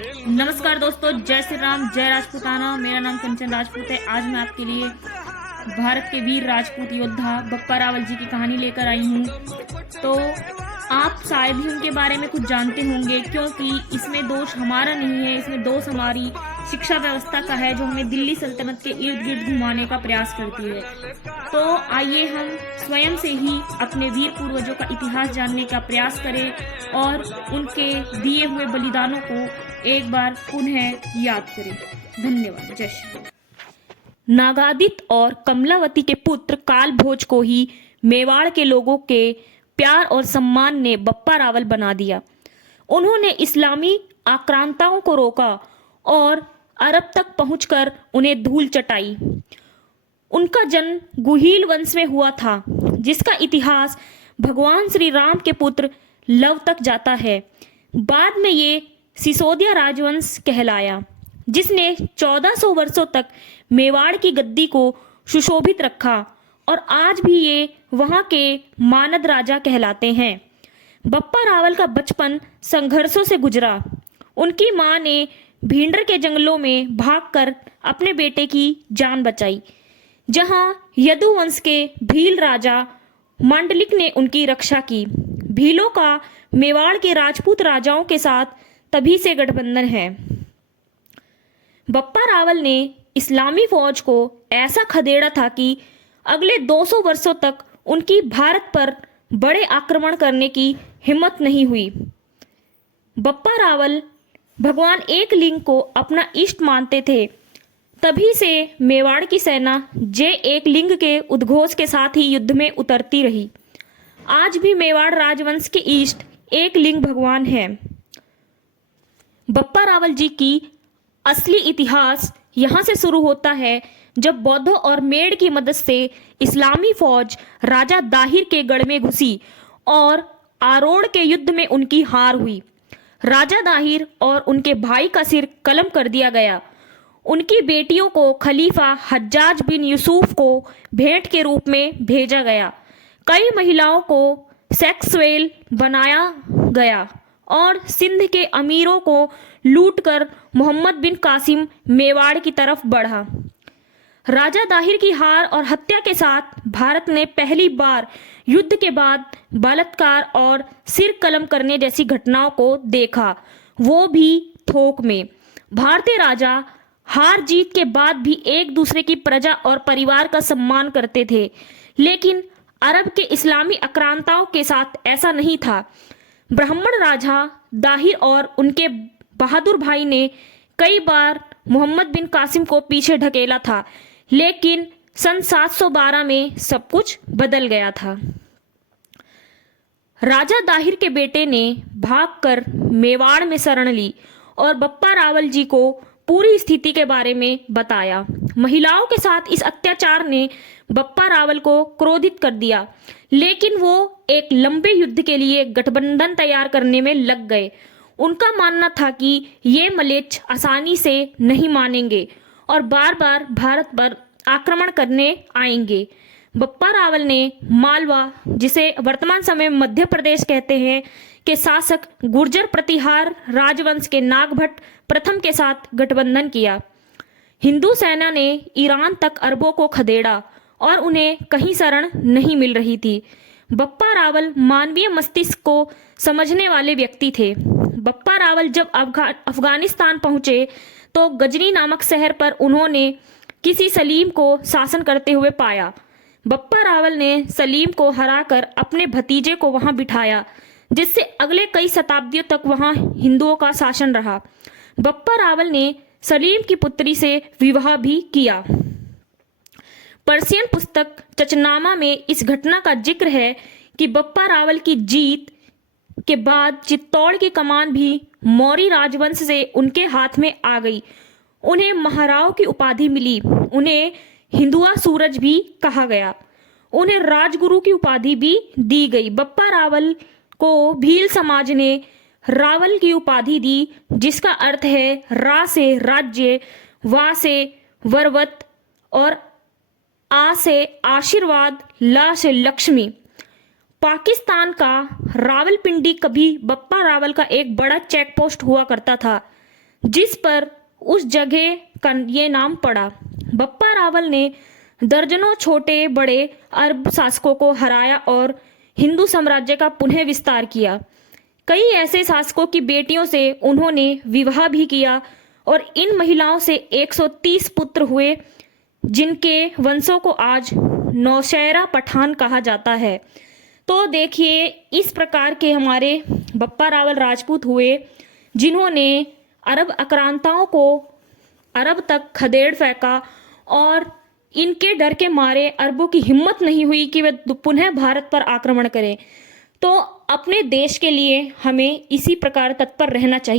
नमस्कार दोस्तों, जय श्री राम, जय राजपूताना। मेरा नाम कंचन राजपूत है। आज मैं आपके लिए भारत के वीर राजपूत योद्धा बप्पा रावल जी की कहानी लेकर आई हूँ। तो आप शायद ही उनके बारे में कुछ जानते होंगे, क्योंकि इसमें दोष हमारा नहीं है, इसमें दोष हमारी शिक्षा व्यवस्था का है, जो हमें दिल्ली सल्तनत के इर्द गिर्द घुमाने का प्रयास करती है। तो आइए हम स्वयं से ही अपने वीर पूर्वजों का इतिहास जानने का प्रयास करें और उनके दिए हुए बलिदानों को एक बार पुनः याद करें। धन्यवाद। जय श्री। नागादित और कमलावती के पुत्र काल भोज को ही मेवाड़ के लोगों के प्यार और सम्मान ने बप्पा रावल बना दिया। उन्होंने इस्लामी आक्रांताओं को रोका और अरब तक पहुंचकर उन्हें धूल चटाई। उनका जन्म गुहील वंश में हुआ था, जिसका इतिहास भगवान श्री राम के पुत्र लव तक जाता है। बाद में ये सिसोदिया राजवंश कहलाया, जिसने 1400 वर्षों तक मेवाड़ की गद्दी को सुशोभित रखा और आज भी ये वहाँ के मानद राजा कहलाते हैं। बप्पा रावल का बचपन संघर्षों से गुजरा। उनकी माँ ने भींडर के जंगलों में भागकर अपने बेटे की जान बचाई, जहाँ यदुवंश के भील राजा मांडलिक ने उनकी रक्षा की। भीलों का मेवाड़ के राजपूत राजाओं के साथ तभी से गठबंधन है। बप्पा रावल ने इस्लामी फौज को ऐसा खदेड़ा था कि अगले 200 वर्षों तक उनकी भारत पर बड़े आक्रमण करने की हिम्मत नहीं हुई। बप्पा रावल भगवान एकलिंग को अपना इष्ट मानते थे। तभी से मेवाड़ की सेना जय एकलिंग के उद्घोष के साथ ही युद्ध में उतरती रही। आज भी मेवाड़ राजवंश के इष्ट एकलिंग भगवान हैं। बप्पा रावल जी की असली इतिहास यहाँ से शुरू होता है, जब बौद्धों और मेड़ की मदद से इस्लामी फौज राजा दाहिर के गढ़ में घुसी और आरोड़ के युद्ध में उनकी हार हुई। राजा दाहिर और उनके भाई का सिर कलम कर दिया गया। उनकी बेटियों को खलीफा हज्जाज बिन यूसुफ को भेंट के रूप में भेजा गया। कई महिलाओं को सेक्सुअल बनाया गया और सिंध के अमीरों को लूटकर मोहम्मद बिन कासिम मेवाड़ की तरफ बढ़ा। राजा दाहिर की हार और हत्या के साथ भारत ने पहली बार युद्ध के बाद बलात्कार और सिर कलम करने जैसी घटनाओं को देखा, वो भी थोक में। भारतीय राजा हार जीत के बाद भी एक दूसरे की प्रजा और परिवार का सम्मान करते थे, लेकिन अरब के इस्लामी आक्रांताओं के साथ ऐसा नहीं था। ब्राह्मण राजा दाहिर और उनके बहादुर भाई ने कई बार मोहम्मद बिन कासिम को पीछे ढकेला था, लेकिन सन 712 में सब कुछ बदल गया था। राजा दाहिर के बेटे ने भागकर मेवाड़ में शरण ली और बप्पा रावल जी को पूरी स्थिति के बारे में बताया। महिलाओं के साथ इस अत्याचार ने बप्पा रावल को क्रोधित कर दिया, लेकिन वो एक लंबे युद्ध के लिए गठबंधन तैयार करने में लग गए। उनका मानना था कि ये मलेच्छ आसानी से नहीं मानेंगे और बार बार भारत पर आक्रमण करने आएंगे। बप्पा रावल ने मालवा, जिसे वर्तमान समय में मध्य प्रदेश कहते हैं, के शासक गुर्जर प्रतिहार राजवंश के नागभट्ट प्रथम के साथ गठबंधन किया। हिंदू सेना ने ईरान तक अरबों को खदेड़ा और उन्हें कहीं शरण नहीं मिल रही थी। बप्पा रावल मानवीय मस्तिष्क को समझने वाले व्यक्ति थे। बप्पा रावल जब अफगानिस्तान पहुंचे तो गजनी नामक शहर पर उन्होंने किसी सलीम को शासन करते हुए पाया। बप्पा रावल ने सलीम को हराकर अपने भतीजे को वहां बिठाया, जिससे अगले कई शताब्दियों तक वहां हिंदुओं का शासन रहा। बप्पा रावल ने सलीम की पुत्री से विवाह भी किया। पर्शियन पुस्तक चचनामा में इस घटना का जिक्र है कि बप्पा रावल की जीत के बाद चित्तौड़ की कमान भी मौर्य राजवंश से उनके हाथ में आ गई। उन्हें महाराव की उपाधि मिली। उन्हें हिंदुआ सूरज भी कहा गया। उन्हें राजगुरु की उपाधि भी दी गई। बप्पा रावल को भील समाज ने रावल की उपाधि दी, जिसका अर्थ है रा से राज्य, वा से वरवत और आ से आशीर्वाद, ला से लक्ष्मी। पाकिस्तान का रावलपिंडी कभी बप्पा रावल का एक बड़ा चेक पोस्ट हुआ करता था। जिस पर उस जगह का ये नाम पड़ा। बप्पा रावल ने दर्जनों छोटे बड़े अरब शासकों को हराया और हिंदू साम्राज्य का पुनः विस्तार किया। कई ऐसे शासकों की बेटियों से उन्होंने विवाह भी किया और इन महिलाओं से 130 पुत्र हुए, जिनके वंशों को आज नौशेरा पठान कहा जाता है। तो देखिए, इस प्रकार के हमारे बप्पा रावल राजपूत हुए, जिन्होंने अरब आक्रांताओं को अरब तक खदेड़ फेंका और इनके डर के मारे अरबों की हिम्मत नहीं हुई कि वे पुनः भारत पर आक्रमण करें। तो अपने देश के लिए हमें इसी प्रकार तत्पर रहना चाहिए।